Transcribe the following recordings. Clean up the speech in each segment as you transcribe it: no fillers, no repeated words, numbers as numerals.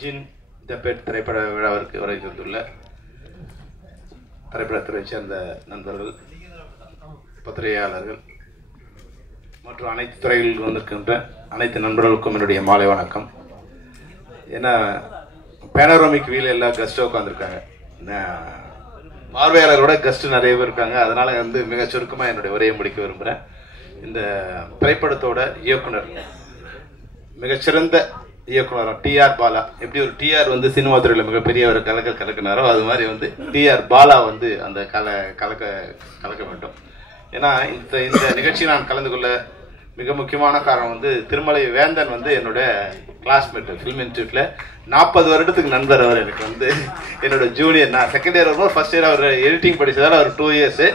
ஜின் ஜப்பேட் திரைப்பட விழாவிற்கு வரை தந்துள்ள திரைப்படத்துறை சேர்ந்த நண்பர்கள், பத்திரிகையாளர்கள் மற்றும் அனைத்து துறைகளில் வந்திருக்கின்ற அனைத்து நண்பர்களுக்கும் என்னுடைய மாலை வணக்கம். ஏன்னா பேனரோமிக் வீல எல்லா கெஸ்ட்டும் உட்காந்துருக்காங்க, பார்வையாளரோட கெஸ்ட் நிறைய பேர் இருக்காங்க. அதனால மிக சுருக்கமாக என்னுடைய உரையை முடிக்க விரும்புகிறேன். இந்த திரைப்படத்தோட இயக்குனர், மிகச்சிறந்த இயக்குனர் டிஆர் பாலா. எப்படி ஒரு டிஆர் சினிமா துறையில் மிகப்பெரிய ஒரு கலக்கினாரோ அது மாதிரி டிஆர் பாலா அந்த கலக்க வேண்டும். ஏன்னா இந்த நிகழ்ச்சி நான் கலந்து கொள்ள மிக முக்கியமான காரணம் திருமலை வேந்தன் என்னோட கிளாஸ்மேட், ஃபிலிம் இன்ஸ்டியூட்ல 40 வருடத்துக்கு நண்பர். அவர் எனக்கு என்னோட ஜூனியர். நான் செகண்ட் இயர் வரும்போது ஃபர்ஸ்ட் இயர் அவர் எடிட்டிங் படிச்சதால் அவர் 2 இயர்ஸ்,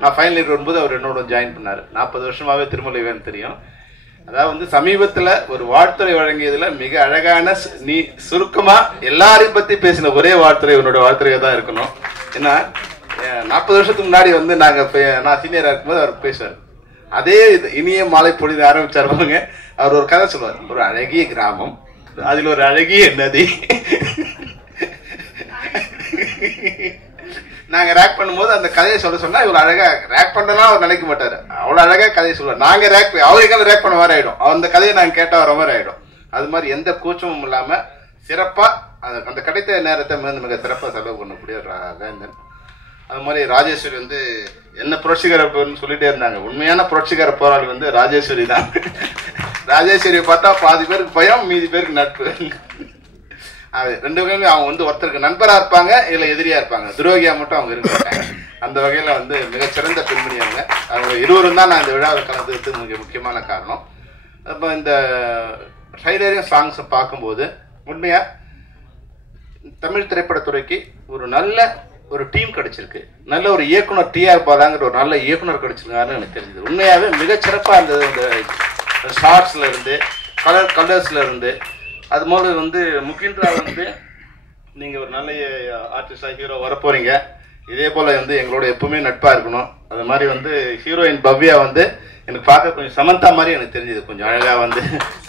நான் ஃபைனல் இயர் வரும்போது அவர் என்னோட ஜாயின் பண்ணார். 40 வருஷமாவே திருமலை வேந்தன் தெரியும். அதாவது சமீபத்தில் ஒரு வாழ்த்துறை வழங்கியதுல மிக அழகான நீ சுருக்கமா எல்லாரையும் பத்தி பேசின ஒரே வாழ்த்துறை உன்னோட வாழ்த்துறையா தான் இருக்கணும். ஏன்னா 40 வருஷத்துக்கு முன்னாடி நான் சீனியரா இருக்கும்போது அவர் பேசுவார். அதே இனிய மாலை பொழுது ஆரம்பிச்சாருப்பாங்க. அவர் ஒரு கதை சொல்லுவார். ஒரு அழகிய கிராமம், அதில் ஒரு அழகிய நதி. நாங்க ரேக் பண்ணும்போது அந்த கதையை சொன்னா இவ்வளவு அழகா ரேக் பண்ணலாம் அவர் நினைக்க மாட்டாரு. அவ்வளவு அழகா கதையை சொல்லுவார். நாங்க அவருக்கான ரேக் பண்ண மாதிரி ஆயிடும். அந்த கதையை நாங்க கேட்டா வர மாதிரி ஆயிடும். அது மாதிரி எந்த கூச்சமும் இல்லாம சிறப்பா அந்த கிடைத்த நேரத்தை மிக சிறப்பா செலவு பண்ணக்கூடிய வேந்தன். அது மாதிரி ராஜேஸ்வரி என்ன புரட்சிகர சொல்லிட்டே இருந்தாங்க. உண்மையான புரட்சிகர போராளி ராஜேஸ்வரி தான். ராஜேஸ்வரியை பார்த்தா பாதி பேருக்கு பயம், மீதி பேருக்கு நட்பு. அது ரெண்டு வகையிலும் அவங்க ஒருத்தருக்கு நண்பரா இருப்பாங்க, இல்ல எதிரியா இருப்பாங்க. துரோகியா மட்டும் அவங்க இருக்காங்க. அந்த வகையில மிகச்சிறந்த பெண்மணி அவங்க இருவரும் தான் நான் இந்த விழாவில் கலந்துக்கு மிக முக்கியமான காரணம். அப்போ இந்த ட்ரைலரையும் சாங்ஸை பார்க்கும்போது உண்மையா தமிழ் திரைப்படத்துறைக்கு ஒரு நல்ல ஒரு டீம் கிடைச்சிருக்கு. நல்ல ஒரு இயக்குனர் டிஆர் பாலாங்கிற ஒரு நல்ல இயக்குனர் கிடைச்சிருக்காருன்னு எனக்கு தெரிஞ்சது. உண்மையாவே மிகச்சிறப்பா இருந்தது. இந்த ஷார்ட்ஸ்ல இருந்து கலர்ஸ்ல இருந்து அது போல முக்கியன்றா நீங்க ஒரு நல்ல ஆர்டிஸ்டா ஹீரோ வரப்போறீங்க. இதே போல எங்களோட எப்பவுமே நட்பா இருக்கணும். அது மாதிரி ஹீரோயின் பவ்யா எனக்கு பார்க்க கொஞ்சம் சமந்தா மாதிரி எனக்கு தெரிஞ்சது. கொஞ்சம் அழகா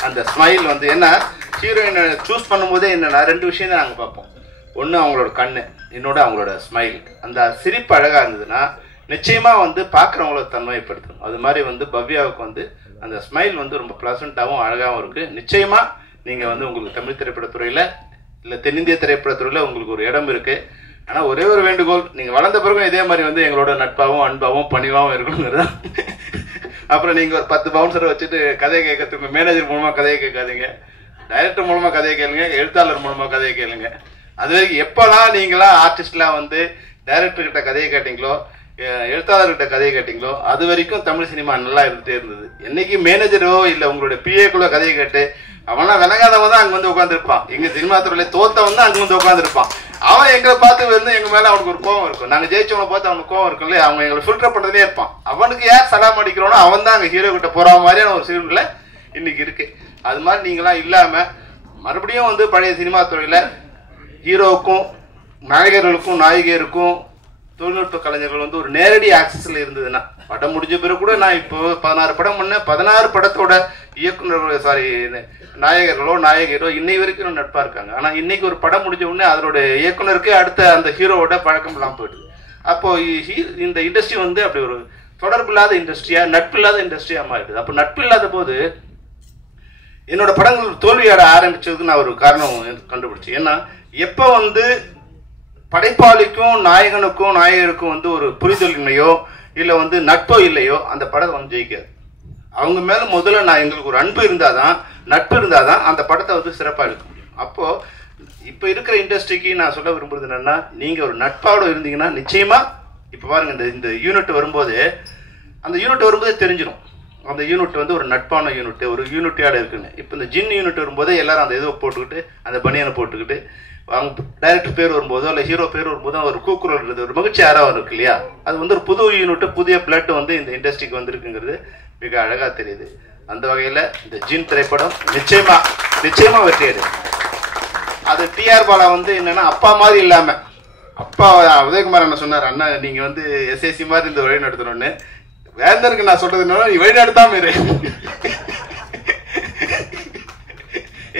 அந்த ஸ்மைல் ஏன்னா ஹீரோயினை சூஸ் பண்ணும்போதே என்னன்னா 2 விஷயம் தான் நாங்கள் பார்ப்போம். ஒன்று அவங்களோட கண்ணு, இன்னொன்று அவங்களோட ஸ்மைல். அந்த சிரிப்பு அழகா இருந்ததுன்னா நிச்சயமா பார்க்குறவங்கள தன்மைப்படுத்தணும். அது மாதிரி பவ்யாவுக்கு அந்த ஸ்மைல் ரொம்ப பிளசண்டாகவும் அழகாகவும் இருக்கு. நிச்சயமா நீங்க உங்களுக்கு தமிழ் திரைப்படத்துறையில இல்ல தென்னிந்திய திரைப்படத்துறையில உங்களுக்கு ஒரு இடம் இருக்கு. ஆனா ஒரே ஒரு வேண்டுகோள், நீங்க வளர்ந்த பிறகு இதே மாதிரி எங்களோட நட்பாகவும் அன்பாகவும் பணிவாகவும் இருக்கணுங்கிறது. அப்புறம் நீங்க ஒரு 10 பவுன்சரை வச்சுட்டு கதையை கேட்கறதுக்கு மேனேஜர் மூலமா கதையை கேட்காதீங்க, டைரக்டர் மூலமா கதையை கேளுங்க, எழுத்தாளர் மூலமா கதையை கேளுங்க. அது வரைக்கும் எப்பெல்லாம் நீங்களா ஆர்டிஸ்ட்லாம் டைரக்டர் கிட்ட கதையை கேட்டீங்களோ, எழுத்தாளர்கிட்ட கதையை கேட்டீங்களோ, அது வரைக்கும் தமிழ் சினிமா நல்லா இருந்துட்டே இருந்தது. என்னைக்கு மேனேஜரோ இல்ல உங்களுடைய பிஏக்குள்ள கதையை கேட்டு அவனா விளங்காதவன் தான் அங்க உட்காந்துருப்பான். எங்க சினிமா துறையில தோத்தவன் தான் அங்க உட்காந்துருப்பான். அவன் எங்களை பார்த்து எங்க மேல அவனுக்கு ஒரு கோவம் இருக்கும். நாங்க ஜெயிச்சவனை பார்த்து அவனுக்கு கோவம் இருக்கும் இல்லையா? அவங்க எங்களை ஃபில்டர் பண்றதுலே இருப்பான். அவனுக்கு யார் சலாம் அடிக்கிறோனோ அவன் தான் அங்க ஹீரோ கிட்ட போற மாதிரியான ஒரு சூழ்நிலை இன்னைக்கு இருக்கு. அது மாதிரி நீங்களாம் இல்லாம மறுபடியும் பழைய சினிமா துறையில ஹீரோவுக்கும் நாயகர்களுக்கும் நாயகியருக்கும் தொழில்நுட்ப கலைஞர்கள் ஒரு நேரடி ஆக்சஸ்ல இருந்ததுன்னா, படம் முடிஞ்ச பிறகு கூட நான் இப்போ 16 படம் பண்ண 16 படத்தோட இயக்குனர் நாயகர்களோ நாயகியரோ இன்னை வரைக்கும் நட்பா இருக்காங்க. ஆனா இன்னைக்கு ஒரு படம் முடிஞ்ச உடனே அதோட இயக்குனருக்கு அடுத்த அந்த ஹீரோவோட பழக்கம் எல்லாம் போயிடுது. அப்போ இந்த இண்டஸ்ட்ரி அப்படி ஒரு தொடர்பு இல்லாத இண்டஸ்ட்ரியா, நட்பு இல்லாத இண்டஸ்ட்ரியா மாறிடுது. அப்போ நட்பு இல்லாத போது என்னோட படங்கள் தோல்வியாட ஆரம்பிச்சதுக்கு நான் ஒரு காரணம் கண்டுபிடிச்சேன். ஏன்னா எப்ப படைப்பாளிக்கும் நாயகனுக்கும் நாயகருக்கும் ஒரு புரிதல் இல்லையோ இல்ல நட்போ இல்லையோ அந்த படம் ஜெயிக்காது. அவங்க மேல முதல்ல எங்களுக்கு ஒரு அன்பு இருந்தாதான், நட்பு இருந்தாதான் அந்த படத்தை சிறப்பா எடுக்க முடியும். அப்போ இப்ப இருக்கிற இண்டஸ்ட்ரிக்கு நான் சொல்ல விரும்புறது என்னன்னா, நீங்க ஒரு நட்பாவோட இருந்தீங்கன்னா நிச்சயமா இப்ப பாருங்க இந்த யூனிட் வரும்போது அந்த யூனிட் வரும்போதே தெரிஞ்சிடும் அந்த யூனிட் ஒரு நட்பான யூனிட், ஒரு யூனிட்டியோட இருக்குன்னு. இப்ப இந்த ஜின் யூனிட் வரும்போதே எல்லாரும் அந்த இதை போட்டுக்கிட்டு அந்த பனியனை போட்டுக்கிட்டு அவங்க டைரக்டர் பேர் வரும்போதோ இல்ல ஹீரோ பேர் வரும்போதோ ஒரு கூக்குரல் ஒரு மகிழ்ச்சி யாராவது இருக்கு இல்லையா? அது ஒரு புது யூனிட், புதிய பிளட் இந்த இண்டஸ்ட்ரிக்கு வந்திருக்குங்கிறது மிக அழகா தெரியுது. அந்த வகையில இந்த ஜின் திரைப்படம் நிச்சயமா வெற்றி அடையும். அது டிஆர் பாலா என்னன்னா அப்பா மாதிரி இல்லாம, அப்பா உதயகுமார் என்ன சொன்னார், அண்ணா நீங்க எஸ்ஏசி மாதிரி இந்த வழி நடத்தணும்னு. வேந்தனுக்கு நான் சொல்றது என்னன்னா, நீ வழி நடத்தாம இரு.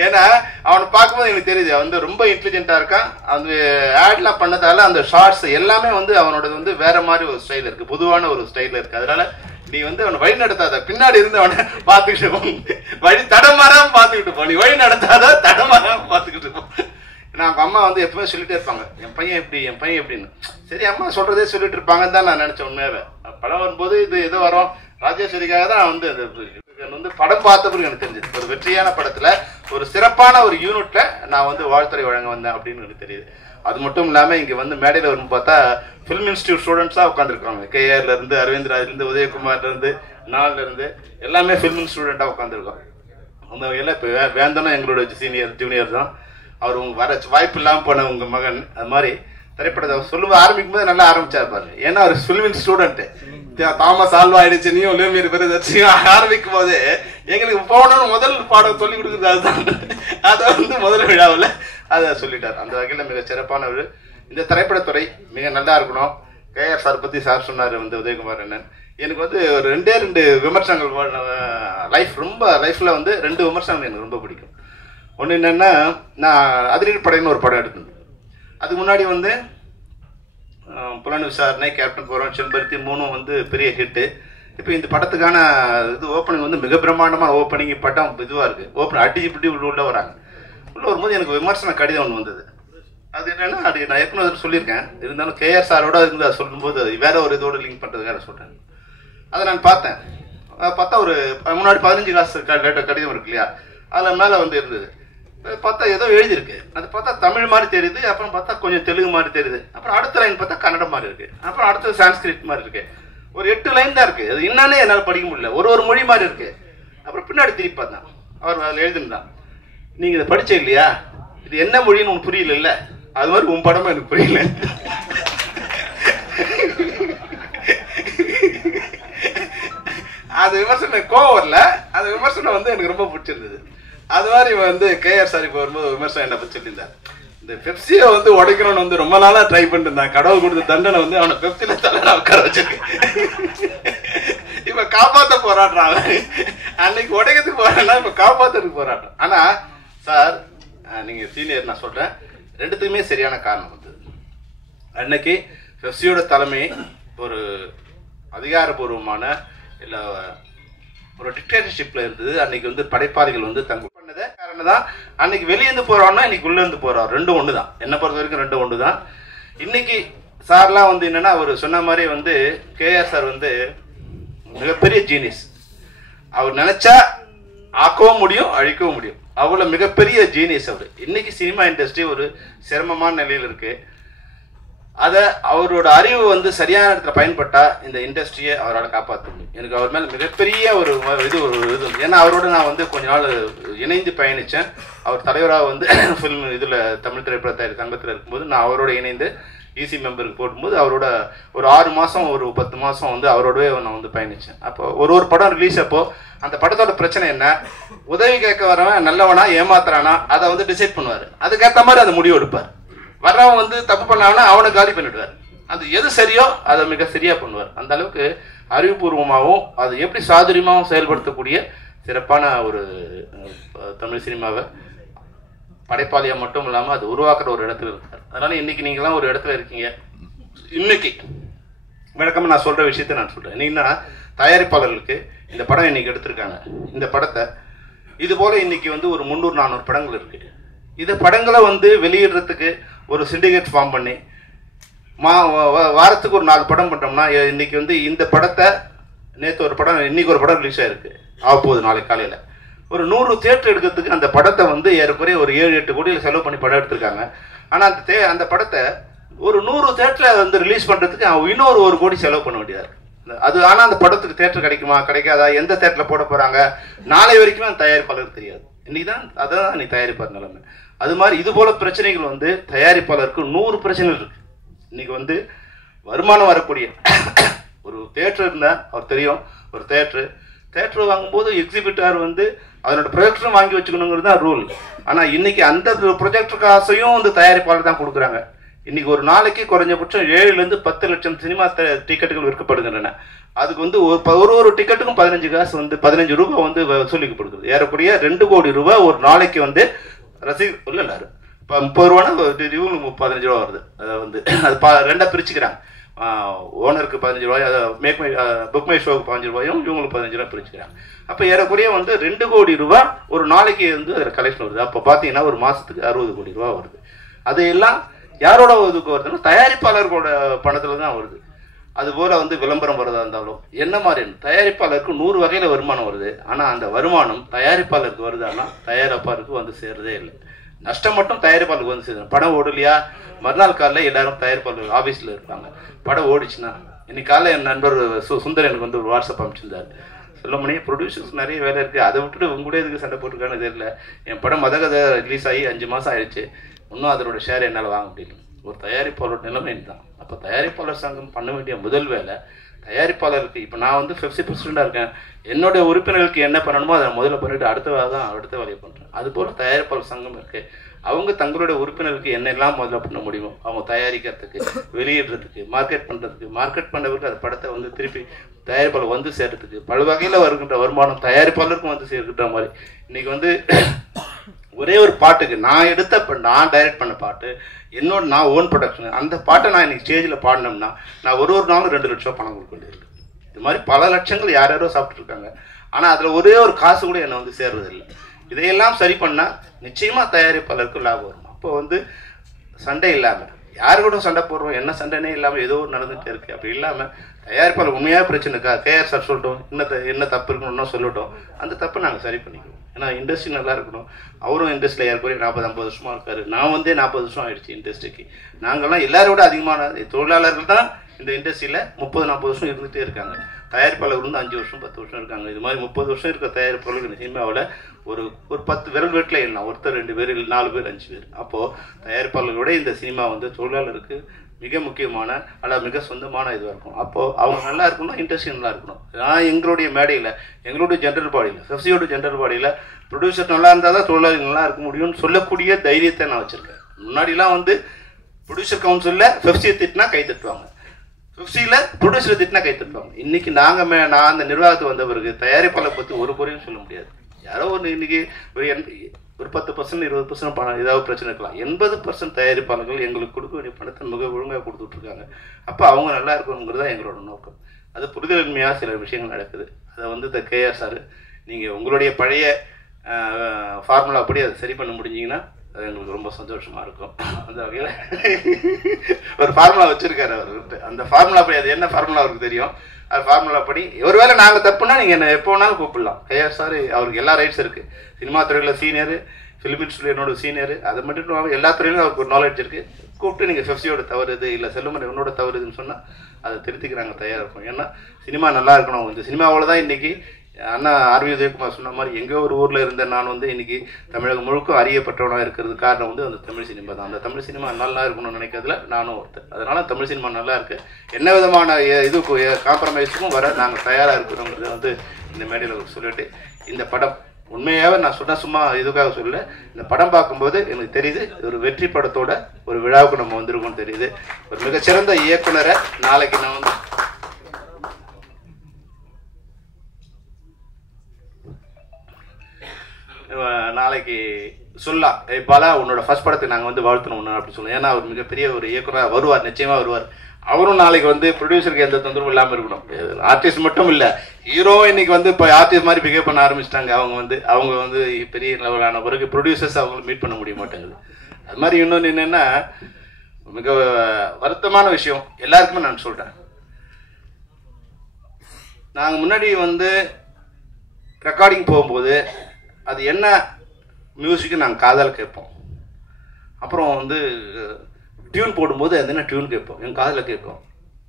ஏன்னா அவனை பார்க்கும்போது எனக்கு தெரியுது அவன் வந்து ரொம்ப இன்டெலிஜென்ட்டா இருக்கான். அந்த ஆட்லாம் பண்ணதால அந்த ஷார்ட்ஸ் எல்லாமே வந்து அவனோட வந்து வேற மாதிரி ஒரு ஸ்டைல் இருக்கு, பொதுவான ஒரு ஸ்டைல இருக்கு. அதனால நீ வந்து அவனை வழி நடத்தாத, பின்னாடி இருந்து அவனை பார்த்துக்கிட்டு வழி தடமாறாம பார்த்துக்கிட்டு போ. நீ வழி நடத்தாத, தடமாறாம பார்த்துக்கிட்டு போ. ஏன்னா அவங்க அம்மா வந்து எப்பவுமே சொல்லிட்டே இருப்பாங்க, என் பையன் எப்படி என் பையன் எப்படின்னு. சரி அம்மா சொல்றதே சொல்லிட்டு இருப்பாங்கன்னு தான் நான் நினைச்சேன். உண்மையாவே படம் வரும்போது இது ஏதோ வரும் ராஜேஸ்வரிக்காக தான் வந்து வந்து படம் பார்த்த பிறகு எனக்கு தெரிஞ்சது. ஒரு வெற்றியான படத்துல ஒரு சிறப்பான ஒரு யூனிட்ல நான் வந்து வாழ்த்துறை வழங்க வந்தேன் அப்படின்னு எனக்கு தெரியுது. அது மட்டும் இல்லாம இங்க வந்து மேடையில வரும் பார்த்தா பிலிம் இன்ஸ்டியூட் ஸ்டூடெண்ட்ஸா உட்காந்துருக்காங்க. KR இருந்து அரவிந்த் ராஜ்ல இருந்து உதயகுமார்ல இருந்து நாள்ல இருந்து எல்லாமே பிலிம் ஸ்டூடெண்டா உட்காந்துருக்கோம். அந்த வகையில இப்ப வேந்தனும் எங்களோட சீனியர் ஜூனியர் தான். அவர் உங்க வர வாய்ப்பு இல்லாம போன உங்க மகன். அது மாதிரி திரைப்படத்தை சொல்லும்போது ஆரம்பிக்கும் போது நல்லா ஆரம்பிச்சாரு பாருங்க. ஏன்னா அவர் பிலிம் ஸ்டூடெண்ட். தாமஸ் ஆல்வா எடிசனையும் லூமியர் பிரதர்ஸையும் ஆரம்பிக்கும் போது எங்களுக்கு போகணும்னு முதல் பாடம் சொல்லி கொடுக்குறது அதுதான். அதை வந்து முதல் விழாவில் அதை சொல்லிட்டார். அந்த வகையில் மிக சிறப்பானவர். இந்த திரைப்படத்துறை மிக நல்லா இருக்கணும். KR சார் பத்தி சார் சொன்னார் வந்து உதயகுமார் அண்ணன். எனக்கு வந்து ஒரு ரெண்டு விமர்சனங்கள் லைஃப்ல வந்து 2 விமர்சனங்கள் எனக்கு ரொம்ப பிடிக்கும். ஒன்று என்னன்னா, நான் அதிரடி படைன்னு ஒரு படம் எடுத்தேன். அதுக்கு முன்னாடி வந்து புலன் விசாரணை, கேப்டன் போரான், செம்பருத்தி 3 வந்து பெரிய ஹிட்டு. இப்போ இந்த படத்துக்கான இது ஓப்பனிங் வந்து மிக பிரம்மாண்டமான ஓப்பனிங். படம் இதுவாக இருக்கு. ஓப்பனிங் அடிச்சுப்படி உள்ள வராங்க. உள்ள வரும்போது எனக்கு விமர்சன கடிதம் ஒன்று வந்தது. அது என்னன்னா, அது நான் ஏற்கனவே சொல்லியிருக்கேன். இருந்தாலும் KR சாரோட இருந்து அதை சொல்லும்போது வேற ஒரு இதோட லிங்க் பண்ணுறதுக்காக சொல்கிறேன். அதை நான் பார்த்தேன். பார்த்தா ஒரு முன்னாடி 15 காசு கடிதம் இருக்கு இல்லையா, அதில் மேலே வந்து இருந்தது. பார்த்தா ஏதோ எழுதியிருக்கு. அது பார்த்தா தமிழ் மாதிரி தெரியுது. அப்புறம் பார்த்தா கொஞ்சம் தெலுங்கு மாதிரி தெரியுது. அப்புறம் அடுத்த லைன் பார்த்தா கன்னடம் மாதிரி இருக்கு. அப்புறம் அடுத்தது சான்ஸ்கிரிட் மாதிரி இருக்கு. ஒரு 8 லைன் தான் இருக்கு. அது என்னன்னே என்னால் படிக்க முடியல. ஒரு மொழி மாதிரி இருக்கு. அப்புறம் பின்னாடி திருப்பி பார்த்தேன். அவர் அதில் எழுதிருந்தான், நீங்க இதை படிச்ச இல்லையா, இது என்ன மொழின்னு உனக்கு புரியல இல்ல, அது மாதிரி உன் படமும் எனக்கு புரியல. அது விமர்சனம் கோவம் வரல. அந்த விமர்சனம் வந்து எனக்கு ரொம்ப பிடிச்சிருந்தது. அது மாதிரி வந்து KR சார் இப்போ வரும்போது விமர்சனம் என்ன பற்றி சொல்லியிருந்தார். இந்த பெப்சியை வந்து உடைக்கணும்னு வந்து ரொம்ப நாளா ட்ரை பண்ணிட்டு இருந்தான். கடவுள் கொடுத்த தண்டனை வந்து அவனை பெப்சியில தலையில உட்கார வச்சிருக்கு. இப்ப காப்பாத்த போராடுறான். அன்னைக்கு உடைக்கிறதுக்கு போறான்னா இப்ப காப்பாத்துறதுக்கு போராட்டம். ஆனா சார், நீங்க சீனியர், நான் சொல்றேன், 2த்துக்குமே சரியான காரணம் வந்து அன்னைக்கு பெப்சியோட தலைமை ஒரு அதிகாரபூர்வமான இல்ல ஒரு டிக்டேட்டர்ஷிப்ல இருந்தது. அன்னைக்கு வந்து படைப்பாளிகள் வந்து தங்க பண்ணதே காரணம் தான். அன்னைக்கு வெளியேந்து போறான்னா இன்னைக்கு உள்ள இருந்து போறாரு. 2 ஒன்று தான். என்ன பொறுத்த வரைக்கும் 2 ஒன்று தான். இன்னைக்கு சார்லாம் வந்து என்னன்னா, அவர் சொன்ன மாதிரி வந்து KR சார் வந்து மிகப்பெரிய ஜீனியஸ். அவர் நினைச்சா ஆக்கவும் முடியும், அழிக்கவும் முடியும். அவ்வளவு மிகப்பெரிய ஜீனியஸ் அவர். இன்னைக்கு சினிமா இண்டஸ்ட்ரி ஒரு சிரமமான நிலையில் இருக்கு. அதை அவரோட அறிவு வந்து சரியான இடத்துல பயன்பட்டா இந்த இண்டஸ்ட்ரியை அவரால் காப்பாற்ற முடியும். எனக்கு அவர் மேலே மிகப்பெரிய ஒரு இது. ஏன்னா அவரோட நான் வந்து கொஞ்ச நாள் இணைந்து பயணித்தேன். அவர் தலைவராக வந்து ஃபில்ம் இதில் தமிழ் திரைப்பட தயாரி சங்கத்தில் இருக்கும்போது நான் அவரோட இணைந்து EC மெம்பருக்கு போடும்போது அவரோட ஒரு 6 மாதம் ஒரு 10 மாதம் வந்து அவரோடவே நான் வந்து பயணித்தேன். அப்போ ஒரு படம் ரிலீஸ் அப்போ அந்த படத்தோட பிரச்சனை என்ன, உதவி கேட்க வரவன் நல்லவனா ஏமாத்துறானா, அதை வந்து டிசைட் பண்ணுவார். அதுக்கேற்ற மாதிரி அதை முடிவு எடுப்பார். வர்றவன் வந்து தப்பு பண்ணாங்கன்னா அவனை காலி பண்ணிவிடுவார். அது எது சரியோ அதை மிக சரியா பண்ணுவார். அந்த அளவுக்கு அறிவுபூர்வமாகவும் அது எப்படி சாதுரியமாகவும் செயல்படுத்தக்கூடிய சிறப்பான ஒரு தமிழ் சினிமாவை படைப்பாளியா மட்டும் இல்லாம அது உருவாக்குற ஒரு இடத்துல இருக்கார். அதனால இன்னைக்கு நீங்களாம் ஒரு இடத்துல இருக்கீங்க. இன்னைக்கு வழக்கமா நான் சொல்ற விஷயத்த நான் சொல்றேன். இன்னைக்குன்னா தயாரிப்பாளர்களுக்கு இந்த படம் இன்னைக்கு எடுத்திருக்காங்க. இந்த படத்தை இது போல இன்னைக்கு வந்து ஒரு 300-400 படங்கள் இருக்கு. இந்த படங்களை வந்து வெளியிடுறதுக்கு ஒரு சிண்டிகேட் ஃபார்ம் பண்ணி வாரத்துக்கு ஒரு 4 படம் பண்றோம்னா, இன்னைக்கு வந்து இந்த படத்தை நேற்று ஒரு படம், இன்னைக்கு ஒரு படம் ரிலீஸ் ஆயிருக்கு, ஆகப்போகுது நாளைக்கு காலையில. ஒரு 100 தியேட்டர் எடுக்கிறதுக்கு அந்த படத்தை வந்து ஏறக்குறைய ஒரு 7-8 கோடியில் செலவு பண்ணி படம் எடுத்திருக்காங்க. ஆனா அந்த படத்தை ஒரு 100 தியேட்டர்ல வந்து ரிலீஸ் பண்றதுக்கு இன்னொரு 1 கோடி செலவு பண்ண வேண்டியது அது. ஆனா அந்த படத்துக்கு தியேட்டர் கிடைக்குமா கிடைக்காதா, எந்த தியேட்டர்ல போட போறாங்க, நாளை வரைக்குமே அந்த தயாரிப்பாளருக்கு தெரியாது. இன்னைக்குதான் அதான் நீ தயாரிப்பார் நிலைமை. அது மாதிரி இது போல பிரச்சனைகள் வந்து தயாரிப்பாளருக்கு 100 பிரச்சனைகள் இருக்கு. இன்னைக்கு வந்து வருமானம் வரக்கூடிய ஒரு தியேட்டர் இருந்தா அவர் தெரியும். ஒரு தியேட்டர் வாங்கும்போது எக்ஸிபிட்டார் வந்து அதனோட ப்ரொஜெக்டரும் வாங்கி வச்சுக்கணுங்கிறது தான் ரூல். ஆனா இன்னைக்கு அந்த ப்ரொஜெக்டர் காசையும் வந்து தயாரிப்பாளர் தான் கொடுக்குறாங்க. இன்னைக்கு ஒரு நாளைக்கு குறைஞ்சபட்சம் 7-10 லட்சம் சினிமா டிக்கெட்டுகள் விற்கப்படுகின்றன. அதுக்கு வந்து ஒரு டிக்கெட்டுக்கும் 15 காசு வந்து 15 ரூபாய் வந்து வசூலிக்கப்படுகிறது. ஏறக்கூடிய 2 கோடி ரூபாய் ஒரு நாளைக்கு வந்து ரசிகர் இல்லை இப்போ 30 ரூபானா இவங்களுக்கு 15 ரூபா வருது. அதை வந்து அது ரெண்டாக பிரிச்சுக்கிறாங்க. ஓனருக்கு 15 ரூபாய், அதை புக் மை ஷோவுக்கு 15 ரூபாயும் இவங்களுக்கு 15 ரூபாய் பிரிச்சுக்கிறாங்க. அப்போ ஏறக்குறைய வந்து 2 கோடி ரூபா ஒரு நாளைக்கு வந்து அதில் கலெக்ஷன் வருது. அப்போ பார்த்தீங்கன்னா ஒரு மாதத்துக்கு 60 கோடி ரூபா வருது. அது எல்லாம் யாரோட இதுக்கு வருதுன்னா தயாரிப்பாளர்களோட பணத்தில் தான் வருது. அதுபோல் வந்து விளம்பரம் வரதா இருந்தாலும் என்ன மாதிரி தயாரிப்பாளருக்கு 100 வகையில் வருமானம் வருது. ஆனால் அந்த வருமானம் தயாரிப்பாளருக்கு வருதான்னா தயாரிப்பாளருக்கு வந்து சேர்றதே இல்லை. நஷ்டம் மட்டும் தயாரிப்பாளருக்கு வந்து சேரும். படம் ஓடலையா, மறுநாள் காலையில் எல்லாரும் தயாரிப்பாளர் ஆஃபீஸில் இருப்பாங்க. படம் ஓடிச்சுன்னா இன்னைக்கு காலையில் என் நண்பர் சுந்தர் எனக்கு வந்து ஒரு வாட்ஸ்அப் அனுப்பிச்சிருந்தார். சொல்லமணி ப்ரொடியூசர்ஸ் நிறைய வேலை இருக்குது, அதை விட்டுட்டு உங்களே இதுக்கு சண்டை போட்டிருக்கான்னு தெரியல. என் படம் மதகதை ரிலீஸ் ஆகி 5 மாதம் ஆயிடுச்சு, இன்னும் அதோட ஷேர் என்னால் வாங்க முடியல. ஒரு தயாரிப்பாளரோட நிலைமை தான். அப்போ தயாரிப்பாளர் சங்கம் பண்ண வேண்டிய முதல் வேலை தயாரிப்பாளருக்கு. இப்போ நான் வந்து 50% இருக்கேன், என்னுடைய உறுப்பினர்களுக்கு என்ன பண்ணணுமோ அதை முதல்ல பண்ணிட்டு அடுத்த வேலையை பண்ணுறேன். அதுபோல் தயாரிப்பாளர் சங்கம் இருக்குது. அவங்க தங்களுடைய உறுப்பினருக்கு என்னெல்லாம் முதல்ல பண்ண முடியுமோ அவங்க தயாரிக்கிறதுக்கு, வெளியிடுறதுக்கு, மார்க்கெட் பண்ணுறதுக்கு அந்த படத்தை வந்து திருப்பி தயாரிப்பாளர் வந்து சேர்றதுக்கு பல வகையில் வருகின்ற வருமானம் தயாரிப்பாளருக்கும் வந்து சேர்க்கின்ற மாதிரி. இன்னைக்கு வந்து ஒரே ஒரு பாட்டுக்கு நான் டைரக்ட் பண்ண பாட்டு நான் ஓன் ப்ரொடக்ஷன், அந்த பாட்டை நான் இன்னைக்கு ஸ்டேஜில் பாடினோம்னா நான் ஒரு நாளும் 2 லட்சம் பணம் கொடுக்க வேண்டியது. இது மாதிரி பல லட்சங்கள் யாரோ சாப்பிட்டுருக்காங்க. ஆனால் அதில் ஒரே ஒரு காசு கூட என்னை வந்து சேர்றதில்லை. இதையெல்லாம் சரி பண்ணால் நிச்சயமாக தயாரிப்பாளருக்கு லாபம் வரும். அப்போ வந்து சண்டை இல்லாமல் யாரு கூட சண்டை போடுறோம், என்ன சண்டைனே இல்லாமல் ஏதோ ஒரு நடந்துகிட்டே இருக்குது. அப்படி இல்லாமல் தயாரிப்பாளர் உண்மையாக பிரச்சனை இருக்கா, கேஆர் சார் சொல்லட்டும், என்ன தப்பு இருக்கணும்னா சொல்லட்டும், அந்த தப்பை நாங்கள் சரி பண்ணிக்குவோம். ஏன்னா இண்டஸ்ட்ரி நல்லா இருக்கணும். அவரும் இண்டஸ்ட்ரியில் ஏற்கனவே 40-50 வருஷமாக இருக்காரு. நான் வந்து 40 வருஷம் ஆயிடுச்சு இண்டஸ்ட்ரிக்கு. நாங்கள்லாம் எல்லாரோட அதிகமான தொழிலாளர்கள் தான் இந்த இண்டஸ்ட்ரியில் 30-40 வருஷம் இருந்துகிட்டே இருக்காங்க. தயாரிப்பாளர்கள் வந்து 5 வருஷம் 10 வருஷம் இருக்காங்க. இது மாதிரி 30 வருஷம் இருக்க தயாரிப்பாளர்கள் சினிமாவில் ஒரு 10 விரல் வீட்டில் இல்லைனா ஒருத்தர் 2 பேர் இல்லை 4 பேர் 5 பேர். அப்போது தயாரிப்பாளர்களோட இந்த சினிமா வந்து தொழிலாளருக்கு மிக முக்கியமான மிக சொந்தமான இதுவாக இருக்கும். அப்போது அவங்க நல்லா இருக்கணும், இண்டஸ்ட்ரி நல்லா இருக்கணும். நான் எங்களுடைய மேடையில், எங்களுடைய ஜென்ரல் பாடியில், FCOட ஜென்ரல் பாடியில் ப்ரொடியூசர் நல்லா இருந்தால் தான் தொழிலாளி நல்லா இருக்க முடியும்னு சொல்லக்கூடிய தைரியத்தை நான் வச்சுருக்கேன். முன்னாடிலாம் வந்து ப்ரொடியூசர் கவுன்சிலில் FCO திட்டினா கை தட்டுவாங்க, FCOல ப்ரொடியூசரை திட்டினா கை தட்டுவாங்க. இன்னைக்கு நான் அந்த நிர்வாகத்துக்கு வந்த பிறகு தயாரிப்பாளர் பற்றி ஒரு குறையும் சொல்ல முடியாது. யாரோ இன்னைக்கு ஒரு 10% 20% பணம் ஏதாவது பிரச்சனை இருக்கலாம். 80% தயாரிப்பாளர்கள் எங்களுக்கு கொடுக்க வேண்டிய பணத்தை மிக ஒழுங்காக கொடுத்துட்ருக்காங்க. அப்போ அவங்க நல்லா இருக்கணுங்கிறது தான் எங்களோட நோக்கம். அது புரிதலின்மையாக சில விஷயங்கள் நடக்குது. அதை வந்து கேஆர் சார் நீங்கள் உங்களுடைய பழைய ஃபார்முலா அப்படி அதை சரி பண்ண முடிஞ்சிங்கன்னா அது எங்களுக்கு ரொம்ப சந்தோஷமாக இருக்கும். அந்த வகையில் ஒரு ஃபார்முலா வச்சுருக்காரு அவர்கிட்ட. அந்த ஃபார்முலா அப்படி அது என்ன ஃபார்முலா அவருக்கு தெரியும். அது ஃபார்முலா படி ஒருவேளை நாங்கள் தப்புனா நீங்கள் என்ன எப்போ வேணாலும் கூப்பிடலாம். கேஆர் சார் அவருக்கு எல்லா ரைட்ஸ் இருக்குது. சினிமா துறையில் சீனியரு, ஃபிலிம் இண்டஸ்ட்ரியில் என்னோட சீனியரு, அது மட்டும் எல்லா துறையிலும் அவருக்கு ஒரு நாலேஜ் இருக்குது. கூப்பிட்டு நீங்கள் FCOட தவறுது இல்லை செல்லுமணி என்னோட தவறுதுன்னு சொன்னால் அதை திருத்திக்கிறாங்க, தயாராக இருக்கும். ஏன்னா சினிமா நல்லா இருக்கணும். இந்த சினிமாவில் தான் இன்றைக்கி அண்ணா ஆர்வி உதயகுமார் சொன்ன மாதிரி எங்கே ஒரு ஊரில் இருந்த நான் வந்து இன்றைக்கி தமிழகம் முழுக்க அறியப்பட்டவனாக இருக்கிறது காரணம் வந்து அந்த தமிழ் சினிமா தான். அந்த தமிழ் சினிமா நல்லா இருக்கணும்னு நினைக்கிறதுல நானும் ஒருத்தர். அதனால் தமிழ் சினிமா நல்லா இருக்குது. என்ன விதமான இதுக்கு காம்ப்ரமைஸுக்கும் வர நாங்கள் தயாராக இருக்கிறோங்கிறத வந்து இந்த மேடையில் சொல்லிட்டு, இந்த படம் உண்மையாகவே நான் சொன்ன சும்மா இதுக்காக சொல்ல, இந்த படம் பார்க்கும்போது எனக்கு தெரியுது ஒரு வெற்றி படத்தோட ஒரு விழாவுக்கு நம்ம வந்திருக்கோம்னு தெரியுது. ஒரு மிகச்சிறந்த இயக்குனரை நாளைக்கு நான் வந்து நாளைக்கு சொல்லலாம், பாலா உன்னோட ஃபர்ஸ்ட் படத்துக்கு நாங்கள் வந்து வாழ்த்தணும் அப்படின்னு சொல்லுவோம். ஏன்னா அவர் மிகப்பெரிய ஒரு இயக்குனராக வருவார், நிச்சயமாக வருவார். அவரும் நாளைக்கு வந்து ப்ரொடியூசருக்கு எந்த தொந்தரவும் இல்லாமல் இருக்கணும். ஆர்டிஸ்ட் மட்டும் இல்லை, ஹீரோ இன்னைக்கு வந்து இப்போ ஆர்டிஸ்ட் மாதிரி பிஹேவ் பண்ண ஆரம்பிச்சிட்டாங்க. அவங்க வந்து பெரிய லெவலான பிறகு ப்ரொடியூசர்ஸ் அவங்களை மீட் பண்ண முடிய மாட்டேங்குது. அது மாதிரி இன்னொன்று என்னென்னா மிக வருத்தமான விஷயம் எல்லாருக்குமே நான் சொல்கிறேன். நாங்கள் முன்னாடி வந்து ரெக்கார்டிங் போகும்போது அது என்ன மியூசிக்கு நாங்கள் காதால் கேட்போம். அப்புறம் வந்து டியூன் போடும்போது அது என்ன டியூன் கேட்போம், எங்கள் காதில் கேட்போம்.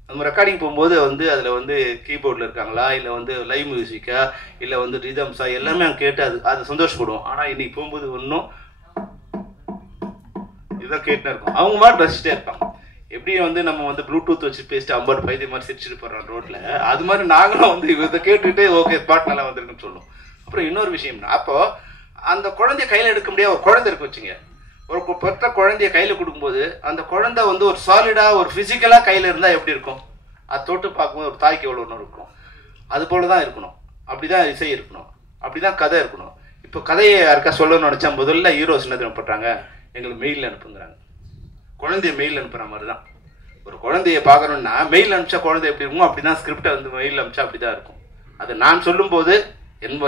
நம்ம ரெக்கார்டிங் போகும்போது வந்து அதில் வந்து கீபோர்டில் இருக்காங்களா இல்லை வந்து லைவ் மியூசிக்கா இல்லை வந்து ரிதம்ஸா எல்லாமே அங்கே கேட்டு அது சந்தோஷப்படுவோம். ஆனால் இன்னைக்கு போகும்போது ஒன்றும் இதான் கேட்டுன்னு இருக்கும். அவங்க மாதிரி ரசிச்சுட்டே இருப்பாங்க. எப்படி வந்து நம்ம வந்து ப்ளூடூத் வச்சு பேசிட்டு 50 பைத்திய மாதிரி சிரிச்சுட்டு போகிறோம் ரோட்டில், அது மாதிரி நாங்களும் வந்து இதை கேட்டுக்கிட்டே ஓகே பாட்டு நல்லா வந்திருக்குன்னு சொல்லுவோம். அப்புறம் இன்னொரு விஷயம்னா, அப்போது அந்த குழந்தைய கையில் எடுக்க முடியாது. ஒரு குழந்தை இருக்கு வச்சுங்க, ஒரு பெற்ற குழந்தைய கையில் கொடுக்கும்போது அந்த குழந்தை வந்து ஒரு சாலிடாக ஒரு ஃபிசிக்கலாக கையில் இருந்தால் எப்படி இருக்கும், அது தொட்டு பார்க்கும்போது ஒரு தாய்க்கு எவ்வளோ ஒன்று இருக்கும். அது போல தான் இருக்கணும். அப்படி தான் இசை இருக்கணும், அப்படி தான் கதை இருக்கணும். இப்போ கதையை யாருக்கா சொல்லணும்னு நினச்சா முதல்ல ஹீரோஸ் என்ன தேவைப்படுறாங்க, எங்களுக்கு மெயிலில் அனுப்புங்கிறாங்க. குழந்தைய மெயில் அனுப்புகிற மாதிரி தான். ஒரு குழந்தைய பார்க்கணுன்னா மெயில் அனுப்பிச்சா குழந்தை எப்படி இருக்குமோ அப்படி தான் ஸ்கிரிப்டை வந்து மெயில் அனுப்பிச்சா அப்படி தான் இருக்கும். அது நான் சொல்லும்போது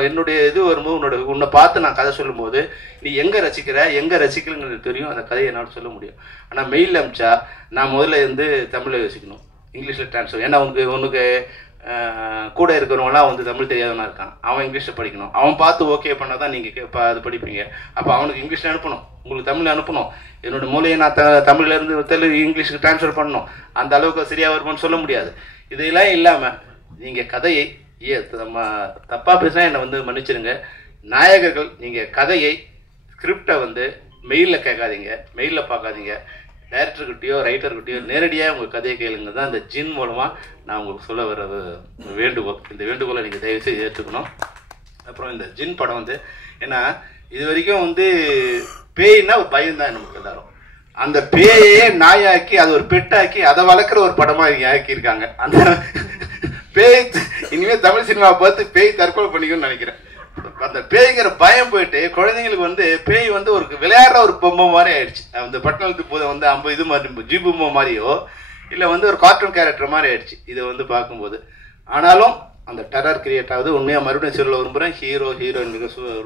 என்னுடைய இது வரும்போது உன்னை பார்த்து நான் கதை சொல்லும்போது நீ எங்கே ரசிக்கிற எங்கே ரசிக்கலங்கிறது தெரியும், அந்த கதையை என்னால் சொல்ல முடியும். ஆனால் மெயில் அனுப்பிச்சா நான் முதல்ல இருந்து தமிழில் யோசிக்கணும், இங்கிலீஷில் ட்ரான்ஸ்ஃபர். ஏன்னா உனக்கு கூட இருக்கிறவங்களாம் வந்து தமிழ் தெரியாதவனா இருக்கான், அவன் இங்கிலீஷில் படிக்கணும். அவன் பார்த்து ஓகே பண்ணால் தான் நீங்கள் அது படிப்பீங்க. அப்போ அவனுக்கு இங்கிலீஷில் அனுப்பணும், உங்களுக்கு தமிழ் அனுப்பணும். என்னோடய மூலையை நான் தமிழ்லேருந்து தெலுங்கு இங்கிலீஷுக்கு ட்ரான்ஸ்ஃபர் பண்ணணும். அந்த அளவுக்கு சரியாக வருமானு சொல்ல முடியாது. இதெல்லாம் இல்லாமல் நீங்கள் கதையை நம்ம தப்பாக பேசினா என்னை வந்து மன்னிச்சிருங்க. நாயகர்கள் நீங்கள் கதையை ஸ்கிரிப்டை வந்து மெயிலில் கேட்காதீங்க, மெயிலில் பார்க்காதீங்க. டைரக்டர்கிட்டையோ ரைட்டர்கிட்டையோ நேரடியாக உங்கள் கதையை கேளுங்க தான் இந்த ஜின் மூலமாக நான் உங்களுக்கு சொல்ல வர வேண்டுகோள். இந்த வேண்டுகோளை நீங்கள் தயவுசெய்து ஏற்றுக்கணும். அப்புறம் இந்த ஜின் படம் வந்து ஏன்னா இது வரைக்கும் வந்து பேய்னா ஒரு பயம் தான் நமக்கு எல்லாரும். அந்த பேயே நாயாக்கி அது ஒரு பெட்டாக்கி அதை வளர்க்குற ஒரு படமாக இங்கே ஆக்கியிருக்காங்க. அந்த பேய் இனிமேல் தமிழ் சினிமாவை பார்த்து பேய் தற்கொலை பண்ணிக்கணும்னு நினைக்கிறேன். அந்த பேய்ங்கிற பயம் போயிட்டு குழந்தைங்களுக்கு வந்து பேய் வந்து ஒரு விளையாடுற ஒரு பொம்மை மாதிரி ஆயிடுச்சு. அந்த பட்டணத்து பூதை வந்து 50 இது மாதிரி ஜீபுமா மாதிரியோ இல்லை வந்து ஒரு கார்ட்டூன் கேரக்டர் மாதிரி ஆயிடுச்சு இதை வந்து பார்க்கும்போது. ஆனாலும் அந்த டெரர் கிரியேட் ஆகுது. உண்மையாக மறுபடியும் சொல்ல விரும்புகிறேன், ஹீரோயின்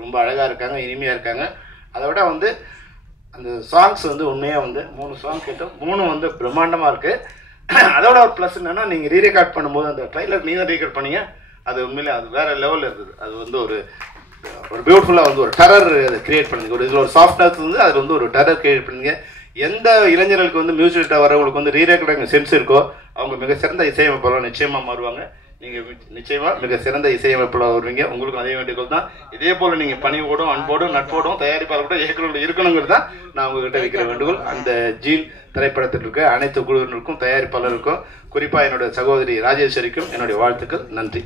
ரொம்ப அழகாக இருக்காங்க, இனிமையாக இருக்காங்க. அதை விட வந்து அந்த சாங்ஸ் வந்து உண்மையாக வந்து 3 சாங் கேட்டோம், 3 வந்து பிரம்மாண்டமாக இருக்குது. அதோட ஒரு ப்ளஸ் என்னென்னா நீங்கள் ரீரெக்கார்ட் பண்ணும்போது அந்த ட்ரைலர் நீங்கள் ரீரெக்கார்ட் பண்ணீங்க, அது உண்மையிலே அது வேறு லெவலில் இருந்தது. அது வந்து ஒரு பியூட்டிஃபுல்லாக வந்து ஒரு டெரர் கிரியேட் பண்ணுங்க. ஒரு இதில் ஒரு சாஃப்ட்னஸ் வந்து அதில் வந்து ஒரு டெரர் கிரியேட் பண்ணுங்க. எந்த இளைஞர்களுக்கு வந்து மியூசிக் வரவங்களுக்கு வந்து ரீரெக்கார்டிங் சென்ஸ் இருக்கோ அவங்க மிக சிறந்த இசையமைப்பாளர் நிச்சயமாக மாறுவாங்க. நீங்கள் நிச்சயமாக மிக சிறந்த இசையமைப்பாளர் வருவீங்க. உங்களுக்கும் அதே வேண்டியது தான். இதே போல் நீங்கள் பணிவோடும் அன்போடும் நட்போடும் தயாரிப்பாளர் கூட இயக்குநர்கள் இருக்கணுங்கிறது தான் நான் உங்ககிட்ட வைக்கிற வேண்டுகோள். அந்த ஜீன் திரைப்படத்தில் இருக்க அனைத்து குழுவினருக்கும் தயாரிப்பாளருக்கும் குறிப்பாக என்னுடைய சகோதரி ராஜேஸ்வரிக்கும் என்னுடைய வாழ்த்துக்கள். நன்றி.